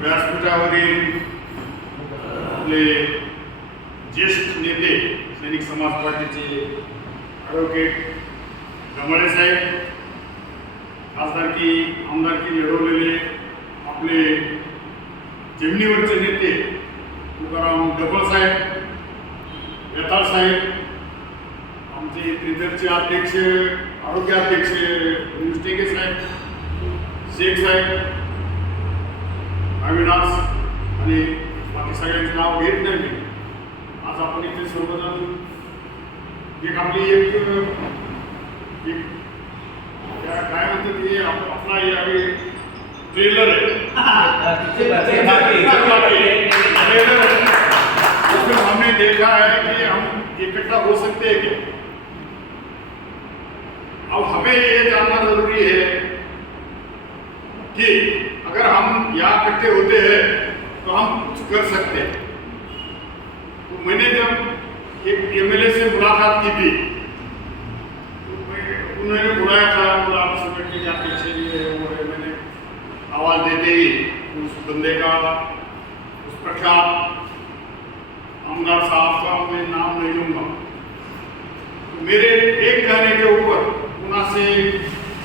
व्यासपीठावरील आपले ज्येष्ठ नेते सैनिक समाज पार्टीचे ॲडव्होकेट गमाळे साहेब खासदारकी आमदारकी लढवलेले आपले जमिनीवरचे नेते तुकाराम डबळ साहेब यथाळ साहेब आमचे त्रिदरचे अध्यक्ष आरोग्य अध्यक्ष साहेब शेख साहेब अविनाश आणि बाकी सगळ्यांचे नाव घेत नाही मी. आज आपण इथे सर्वजण एक आपली एक काय म्हणतात ते, आपला यावेळी ट्रेलर आहे. हमने देखा है कि हम इकट्ठा हो सकते हैं क्या? अब हमें ये जानना ज़रूरी है कि अगर हम यहाँ इकट्ठे होते हैं तो हम कुछ कर सकते हैं। तो मैंने जब एक एमएलए से मुलाकात की थी तो उन्होंने बुलाया था, बोला, आप के है वो है? मैंने आवाज़ देते ही उस बंदे का उस प्रख्यात आमदार साहब का मैं नाम नहीं लूँगा। तो मेरे एक कहने के ऊपर पुणे से,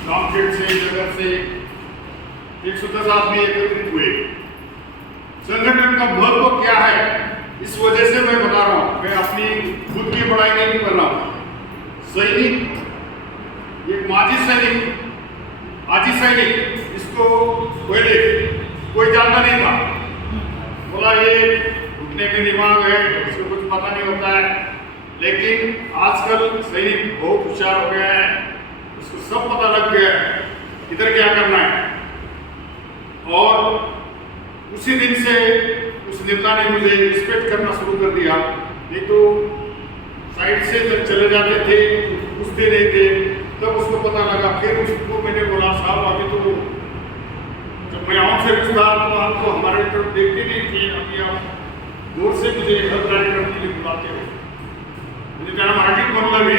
रामखेड़ से, नगर से एक सौ दस आदमी एकत्रित हुए। संगठन का महत्व क्या है, इस वजह से मैं बता रहा हूँ। मैं अपनी खुद की बड़ाई नहीं कर रहा हूँ। सैनिक, एक माजी सैनिक आजी सैनिक, इसको पहले कोई जानता नहीं था। बोला, ये घुटने के दिमाग है, इसको कुछ पता नहीं होता है। लेकिन आजकल सैनिक बहुत होशियार हो गया है। उसको सब पता लग गया है इधर क्या करना है। और उसी दिन से उस नेता ने मुझे रिस्पेक्ट करना शुरू कर दिया। नहीं तो साइड से जब चले जाते थे पूछते नहीं थे तब उसको पता लगा फिर उसको मैंने बोला साहब अभी तो जब मैं आऊँ से पूछता तो आप तो हमारे तरफ देखते नहीं थे अभी आप दूर से मुझे हर कार्यक्रम के लिए बुलाते हो। म्हणजे त्यांना मराठीत मतलब मी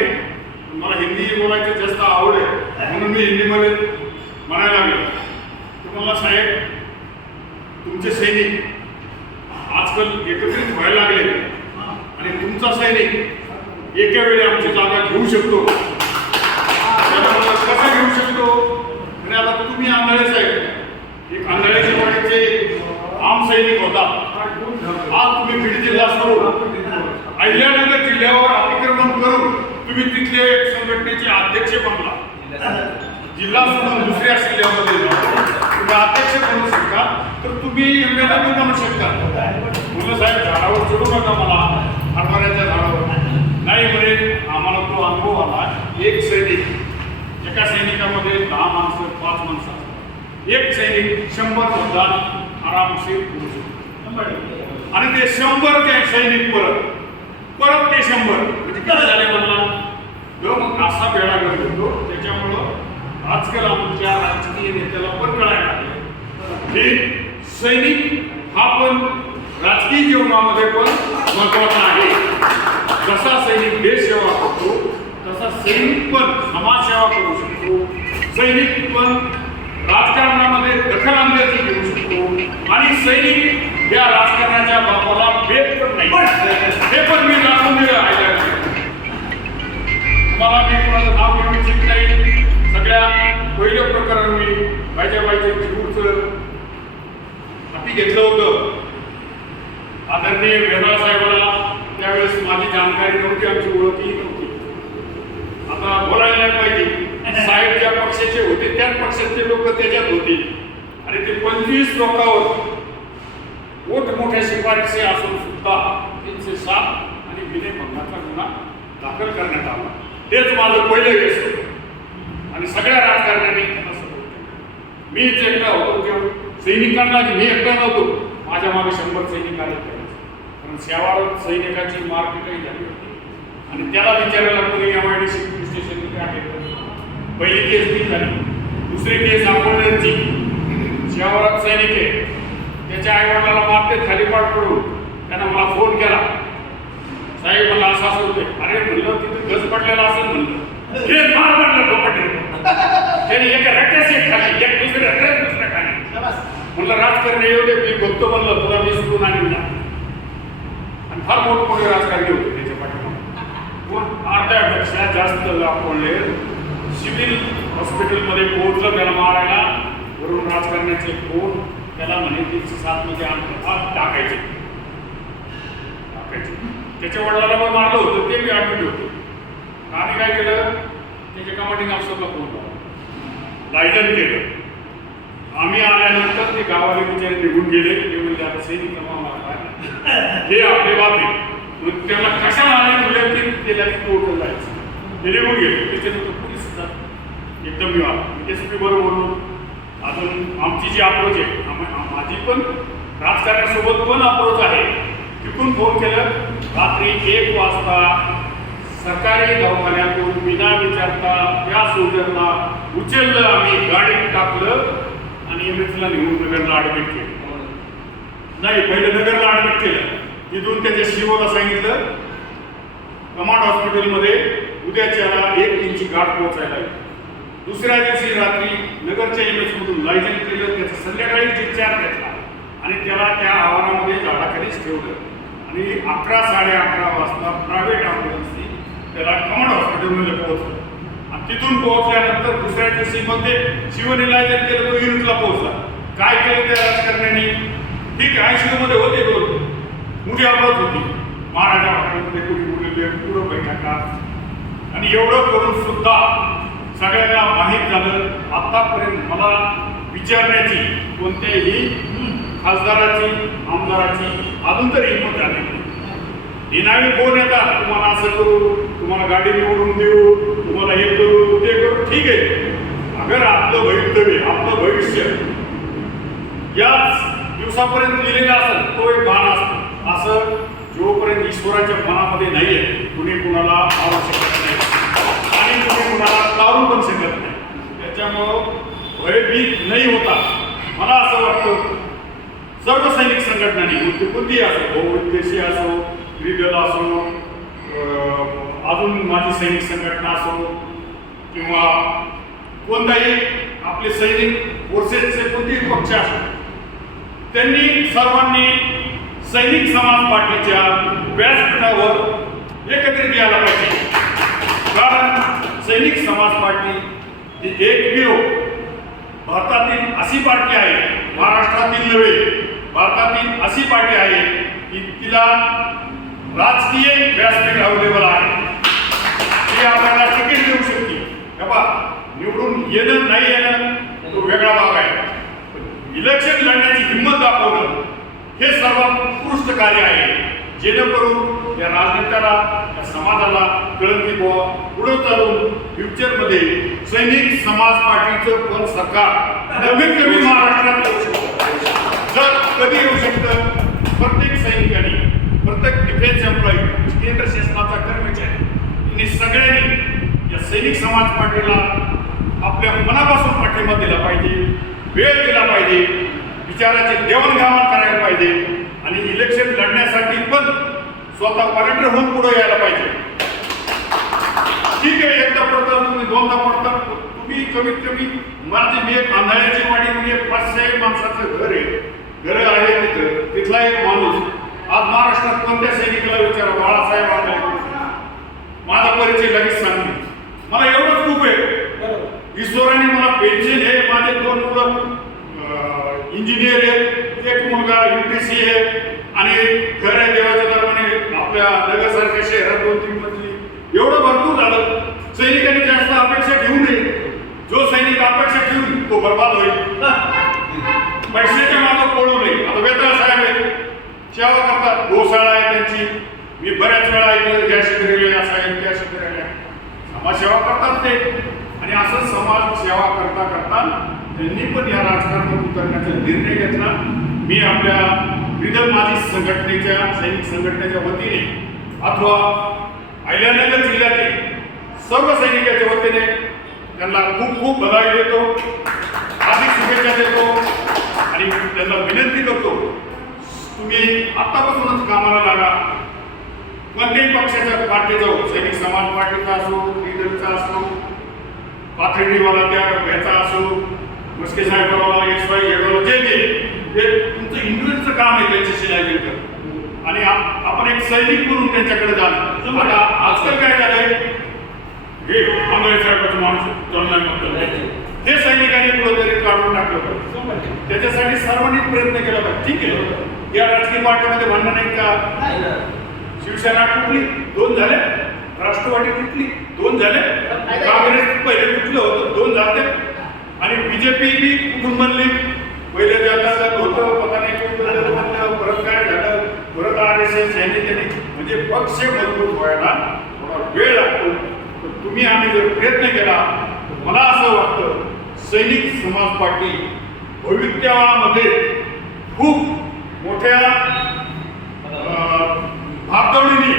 मला हिंदी बोलायचं जास्त आवड आहे म्हणून मी हिंदीमध्ये म्हणायला लागलो तर मला साहेब तुमचे सैनिक आजकाल एकत्रित व्हायला लागले. आणि तुमचा सैनिक एका वेळी आमची जागा घेऊ शकतो. कसा घेऊ शकतो? आणि आता तुम्ही आंधळे साहेब एक आंधळ्याच्या वाडीचे आम सैनिक होता. आज तुम्ही बीड जिल्हा सोडून अहिल्यानगर जिल्ह्यावर अतिक्रमण करून तुम्ही तिथले संघटनेचे अध्यक्ष बनला. जिल्हा सोडून दुसऱ्या जिल्ह्यामध्ये जाऊन तुम्ही अध्यक्ष बनू शकता तर तुम्ही एमएलए बनू शकता. मुलं साहेब झाडावर चढू नका मला. हरभऱ्याच्या झाडावर. नाही म्हणे आम्हाला तो अनुभव आला. एक सैनिक एका सैनिकामध्ये दहा माणसं पाच माणसं असतात. एक सैनिक शंभर मतदान आरामशीर करू शकतो. आणि ते शंभर ते सैनिक परत. परत ते शंभर. म्हणजे किती झाले म्हणला जो मग असा वेळा करत होतो त्याच्यामुळं आजकाल आमच्या राजकीय नेत्याला पण कळायला हे सैनिक हा पण राजकीय जीवनामध्ये पण महत्त्वाचा आहे. जसा सैनिक देश सेवा करतो तसा सैनिक पण समाजसेवा करू शकतो. सैनिक पण राजकारणामध्ये दखल अंदाजी घेऊ शकतो. आणि सैनिक या राजकारणाच्या बापाला भेट पण नाही. हे पण मी दाखवून दिलं आहे. मला मी कोणाचं नाव घेऊ इच्छित नाही. सगळ्या पहिलं प्रकरण मी माझ्या बाईच्या चिरूरचं हाती घेतलं होतं. आदरणीय वेदाळ साहेबाला त्यावेळेस माझी जानकारी नव्हती आमची ओळखही नव्हती. आता बोलायला पाहिजे. साहेब ज्या पक्षाचे होते त्याच पक्षाचे लोक त्याच्यात होते. आणि ते पंचवीस लोकांवर मोठमोठ्या शिफारशी असून सुद्धा तीनशे सात आणि विनयभंगाचा गुन्हा दाखल करण्यात आला. तेच माझं पहिलं यश होतं. आणि सगळ्या राजकारण्यांनी मी जे होतो तेव्हा सैनिकांना मी एकटा नव्हतो माझ्या मागे शंभर सैनिक आले कारण सेवाळ सैनिकाची मारपीटही झाली होती. आणि त्याला विचारायला कोणी M I D C station काय पहिली केस ती झाली. दुसरी केस अकोल्याची शेवाळात सैनिक आहे. त्याच्या आईवडिलाला मारते खाली पडून. त्यांना मला फोन केला. साहेब मला असं असं होते अरे म्हणलं तिथे गज पडलेला असं म्हणलं. हे मार म्हणलं कपटे त्याने एक रट्ट्याशी एक खाली एक दुसरी रट्ट्यात दुसऱ्या म्हणलं राजकारणी येऊ दे मी बघतो म्हणलं तुला मी सुटून आणीन ना. आणि फार मोठमोठे राजकारणी होते त्याच्या पाठीमागे. पण अर्ध्यापेक्षा जास्त आपले सिव्हिल हॉस्पिटलमध्ये पोहोचलं त्याला मारायला. वरून राजकारण्याचे फोन त्याला म्हणे तीनशे सातमध्ये आमचं टाकायचे. टाकायचे. त्याच्या वडिलाला पण मारलं होतं ते मी आठवले होते. आम्ही काय केलं? त्याच्या कमांडिंग ऑफिसरला फोन लावला. लायजन केलं. आम्ही आल्यानंतर ते गावाले विचार निघून गेले. ते म्हणजे आता सैनिक हे आपले बाप मग त्याला कशा आले म्हणजे की त्याला कोर्ट जायचं. ते निघून गेले. त्याच्यानंतर पोलीस सुद्धा एकदम निवार एस पी बरोबर बोलून अजून आमची जी अप्रोच आहे माझी पण राजकारण्यासोबत पण अप्रोच आहे. तिथून फोन केलं. रात्री एक वाजता सरकारी दवाखान्यातून विना विचारता त्या सोल्जरला उचललं. आम्ही गाडीत टाकलं. आणि निघून नेऊन नगरला ॲडमिट केलं. नाही पहिले नगरला ॲडमिट केलं. तिथून त्याच्या शिवला सांगितलं कमांड हॉस्पिटलमध्ये उद्याच्याला एक इंची गाठ पोहोचायला दुसऱ्या दिवशी रात्री नगरच्या एम एस मधून लायजन केलं त्याचा संध्याकाळी डिस्चार्ज घेतला आणि त्याला त्या आवारामध्ये झाडाखालीच ठेवलं. आणि अकरा साडे अकरा वाजता प्रायव्हेट ॲम्ब्युलन्सनी त्याला कमांड हॉस्पिटलमध्ये पोहोचलं तिथून पोहोचल्यानंतर दुसऱ्या दिवशी मग ते शिवने केलं तो युनिटला पोहोचला. काय केलं त्या राजकारण्यांनी? ठीक आहे ICU मध्ये होते दोन. मुली अपघात होती. महाराजा हॉटेलमध्ये कुठे मुली पुढं बैठका आणि एवढं करून सुद्धा सगळ्यांना माहीत झालं आतापर्यंत मला विचारण्याची कोणत्याही खासदाराची आमदाराची अजून तरी हिंमत आली नाही. निनावी फोन येतात? तुम्हाला असं करू तुम्हाला गाडी निवडून देऊ. तुम्हाला हे करू ते करू ठीक आहे. अगर आपलं भवितव्य आपलं भविष्य याच दिवसापर्यंत दिलेलं असेल तो एक बाण असतो. असं जोपर्यंत ईश्वराच्या मनामध्ये नाही आहे कुणी कुणाला मारू शकत नाही. आणि कुणी कुणाला तारू पण शकत नाही. त्याच्यामुळं भयभीत नाही होता. मला असं वाटतं सर्व सैनिक संघटनांनी कोणती कोणती असो बहुउद्देशी असो त्रिदल असो अजून माझी सैनिक संघटना असो किंवा कोणताही आपले सैनिक फोर्सेसचे कोणतेही पक्ष असो त्यांनी सर्वांनी सैनिक समाज पार्टीच्या व्यासपीठावर एकत्रित यायला पाहिजे. कारण सैनिक समाज पार्टी ही एकमेव भारतातील अशी पार्टी आहे महाराष्ट्रातील नव्हे भारतातील अशी पार्टी आहे की तिला राजकीय व्यासपीठ अवेलेबल आहे. ती आपल्याला तिकीट देऊ शकते. बाबा निवडून येणं नाही येणं तो वेगळा भाग आहे. इलेक्शन लढण्याची हिंमत दाखवणं हे सर्वात उत्कृष्ट कार्य आहे. जेणेकरून या राजनेत्याला या समाजाला कळत व्हावा. बुवा पुढे चालून फ्युचरमध्ये सैनिक समाज पार्टीचं पण सरकार कमीत कमी महाराष्ट्रात येऊ शकतं. जर कधी येऊ शकतं? प्रत्येक सैनिकाने प्रत्येक डिफेन्स एम्प्लॉई केंद्र शासनाचा कर्मचारी. यांनी सगळ्यांनी या सैनिक समाज पार्टीला आपल्या मनापासून पाठिंबा दिला पाहिजे वेळ दिला पाहिजे विचाराचे देवाणघेवाण करायला पाहिजे आणि इलेक्शन लढण्यासाठी पण स्वतः पर्यटन होऊन पुढे यायला पाहिजे. ठीक आहे एकदा पडतात तुम्ही दोनदा पडतात तुम्ही कमीत कमी माझी मी एक आंधळ्याची वाडी म्हणजे पाचशे माणसाचं घर आहे. घर आहे तिथं तिथला एक माणूस. आज महाराष्ट्रात कोणत्या सैनिकाला विचारा बाळासाहेब आंधळे. माझा परिचय लगेच सांगते. मला एवढंच खूप आहे. ईश्वराने मला पेन्शन आहे माझे दोन मुलं इंजिनियर आहेत एक मुलगा युटीसी आहे आणि खऱ्या देवाच्या दरम्याने आपल्या नगरसारख्या शहरात दोन तीन मजली एवढं भरपूर झालं. सैनिकांनी जास्त अपेक्षा घेऊ नये. जो सैनिक अपेक्षा ठेवून तो बर्बाद होईल. पैशाच्या मागं पळू नये. आता वेतळ साहेब आहेत. सेवा करतात. गोशाळा आहे त्यांची. मी बऱ्याच वेळा ऐकलं या शिबिरेला या साहेब त्या शिबिरेला समाजसेवा करतात ते. आणि असं समाज सेवा करता करता त्यांनी पण या राजकारणात उतरण्याचा निर्णय घेतला. मी आपल्या विदर्भ माजी संघटनेच्या सैनिक संघटनेच्या वतीने अथवा अहिल्यानगर जिल्ह्यातील सर्व सैनिकाच्या वतीने त्यांना खूप खूप बधाई देतो हार्दिक शुभेच्छा देतो आणि त्यांना विनंती करतो तुम्ही आत्तापासूनच कामाला लागा. कोणत्याही पक्षाच्या पार्टीचा हो सैनिक समाज पार्टीचा असो लीडरचा असो पाथर्डीवाला त्या ह्याचा असो मस्के साहेब एक्स वाय झेड जे बी ते तुमचं इंडिव्हिज्युअलचं काम आहे त्यांच्याशी लायबिल कर आणि आप- आपण एक सैनिक म्हणून त्यांच्याकडे जाणं. आता आजकाल काय झालंय? हे आंबेड साहेबाचं माणूस म्हणतो ते सैनिकांनी कुठंतरी काढून टाकलं पाहिजे त्याच्यासाठी सर्वांनी प्रयत्न केला पाहिजे ठीक आहे. या राजकीय पार्टीमध्ये भांडण नाहीत का? शिवसेना कुठली दोन झाले. राष्ट्रवादी कुठली दोन झाले. काँग्रेस पहिले कुठलं होतं दोन झाले. आणि बीजेपी बी कुठून बनली? पहिले जनता होतं पता नाही परत काय झालं? परत आर एस एस यांनी त्यांनी म्हणजे पक्ष मजबूत व्हायला थोडा वेळ लागतो. तर तुम्ही आम्ही जर प्रयत्न केला तर मला असं वाटतं सैनिक समाज पार्टी भवितव्यामध्ये खूप मोठ्या भागदौडीने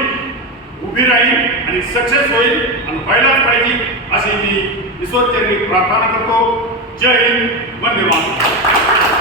उभी राहील आणि सक्सेस होईल आणि व्हायलाच पाहिजे अशी मी ईश्वरचरणी प्रार्थना करतो. जय हिंद. वंदे मातरम.